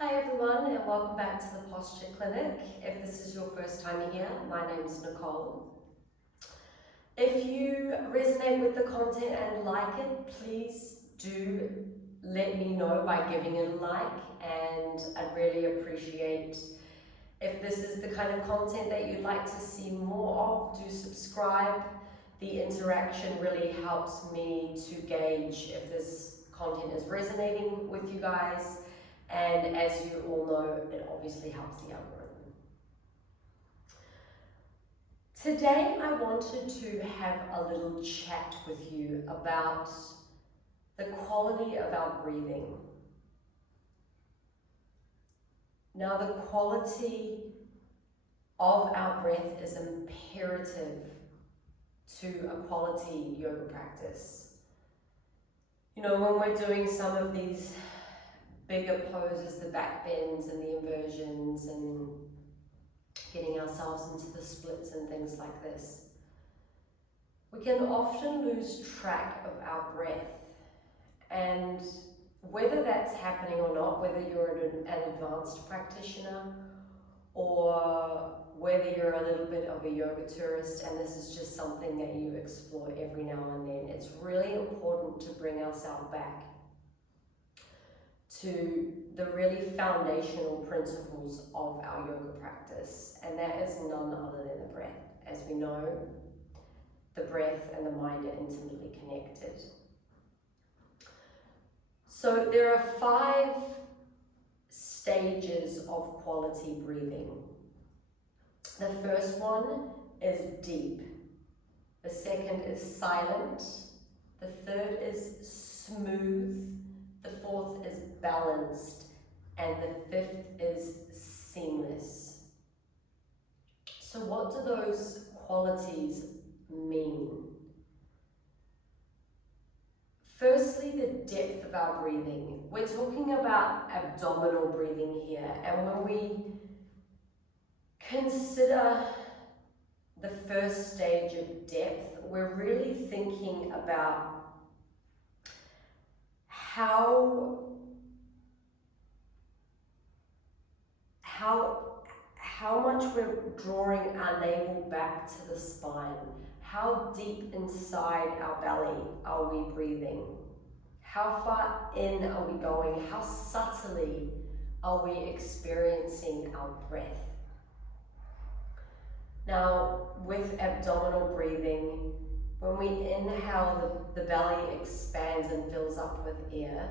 Hi everyone and welcome back to the Posture Clinic. If this is your first time here, my name is Nicole. If you resonate with the content and like it, please do let me know by giving it a like, and I'd really appreciate if this is the kind of content that you'd like to see more of. Do subscribe. The interaction really helps me to gauge if this content is resonating with you guys. And as you all know, it obviously helps the algorithm. Today, I wanted to have a little chat with you about the quality of our breathing. Now, the quality of our breath is imperative to a quality yoga practice. You know, when we're doing some of these bigger poses, the back bends and the inversions and getting ourselves into the splits and things like this, we can often lose track of our breath. And whether that's happening or not, whether you're an advanced practitioner or whether you're a little bit of a yoga tourist and this is just something that you explore every now and then, it's really important to bring ourselves back to the really foundational principles of our yoga practice, and that is none other than the breath. As we know, the breath and the mind are intimately connected. So there are 5 stages of quality breathing. The first one is deep. The second is silent. The third is smooth. The 4th is balanced, and the 5th is seamless. So what do those qualities mean? Firstly, the depth of our breathing. We're talking about abdominal breathing here, and when we consider the first stage of depth, we're really thinking about how much we're drawing our navel back to the spine. How deep inside our belly are we breathing? How far in are we going? How subtly are we experiencing our breath? Now, with abdominal breathing, when we inhale, the belly expands and fills up with air.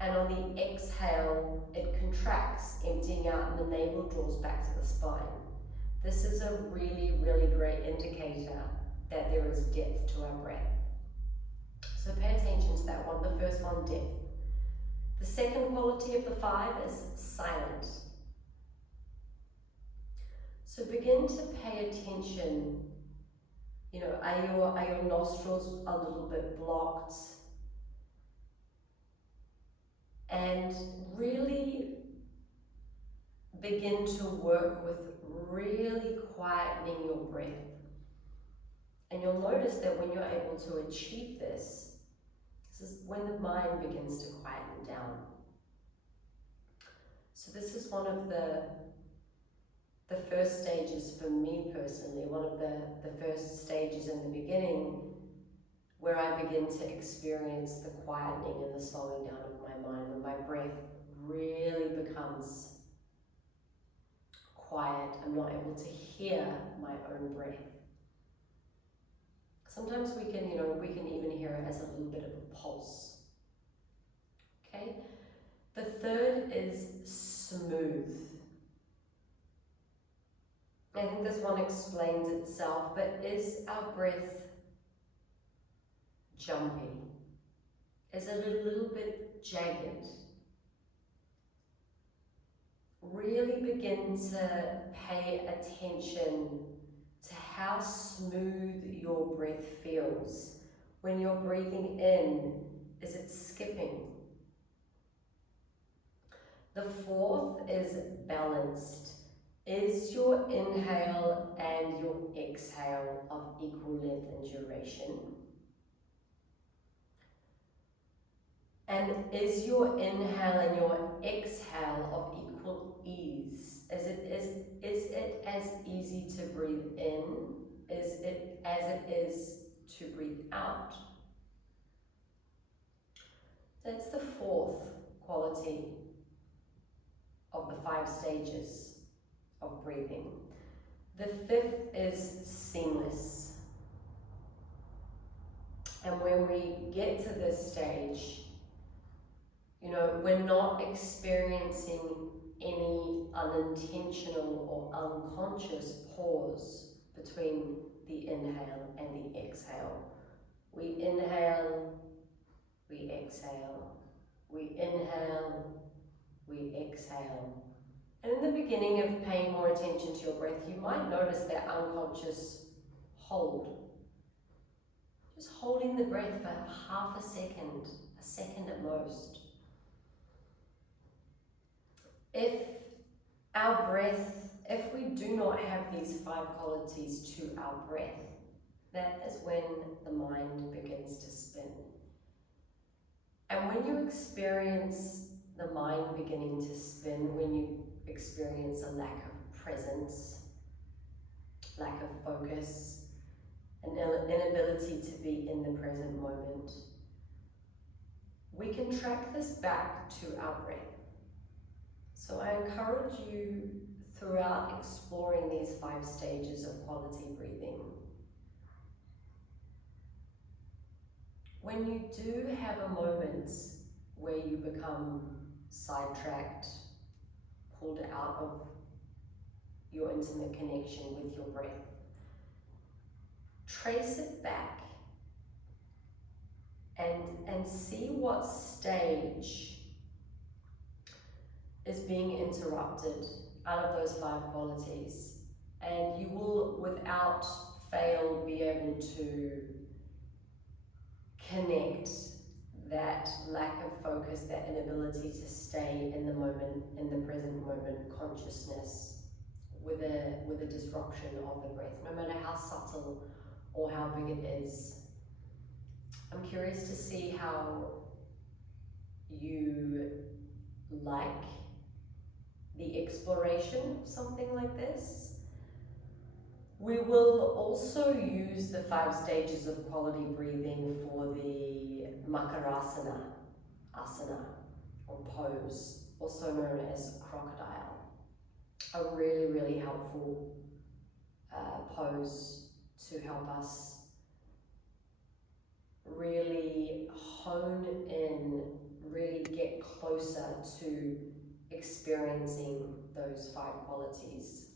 And on the exhale, it contracts, emptying out, and the navel draws back to the spine. This is a really, really great indicator that there is depth to our breath. So pay attention to that one. The first one, depth. The second quality of the 5 is silent. So begin to pay attention. You know, are your nostrils a little bit blocked? And really begin to work with really quietening your breath. And you'll notice that when you're able to achieve this, this is when the mind begins to quieten down. So this is one of the first stages for me personally, one of the first stages in the beginning where I begin to experience the quietening and the slowing down of my mind, when my breath really becomes quiet. I'm not able to hear my own breath. Sometimes we can even hear it as a little bit of a pulse. Okay? The third is smooth. I think this one explains itself, but is our breath jumpy? Is it a little bit jagged? Really begin to pay attention to how smooth your breath feels. When you're breathing in, is it skipping? The 4th is balanced. Is your inhale and your exhale of equal length and duration? And is your inhale and your exhale Is it as easy to breathe in? Is it as it is to breathe out? That's the fourth quality of the 5 stages of breathing. The fifth is seamless. And when we get to this stage, you know, we're not experiencing any unintentional or unconscious pause between the inhale and the exhale. We inhale, we exhale, we inhale, we exhale. And in the beginning of paying more attention to your breath, you might notice that unconscious hold. Just holding the breath for half a second at most. If we do not have these 5 qualities to our breath, that is when the mind begins to spin. And when you experience the mind beginning to spin, when you experience a lack of presence, lack of focus, an inability to be in the present moment, we can track this back to our breath. So I encourage you throughout exploring these 5 stages of quality breathing. When you do have a moment where you become sidetracked, pulled out of your intimate connection with your breath, trace it back and see what stage is being interrupted out of those 5 qualities, and you will without fail be able to connect that lack of focus, that inability to stay in the moment, in the present moment consciousness with a disruption of the breath, no matter how subtle or how big it is. I'm curious to see how you like the exploration of something like this. We will also use the 5 stages of quality breathing for the Makarasana, asana, or pose, also known as crocodile. A really, really helpful pose to help us really hone in, really get closer to experiencing those 5 qualities,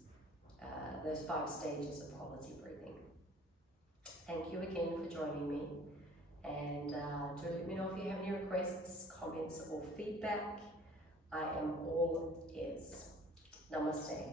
those 5 stages of quality breathing. Thank you again for joining me, and do let me know if you have any requests, comments or feedback. I am all ears. Namaste.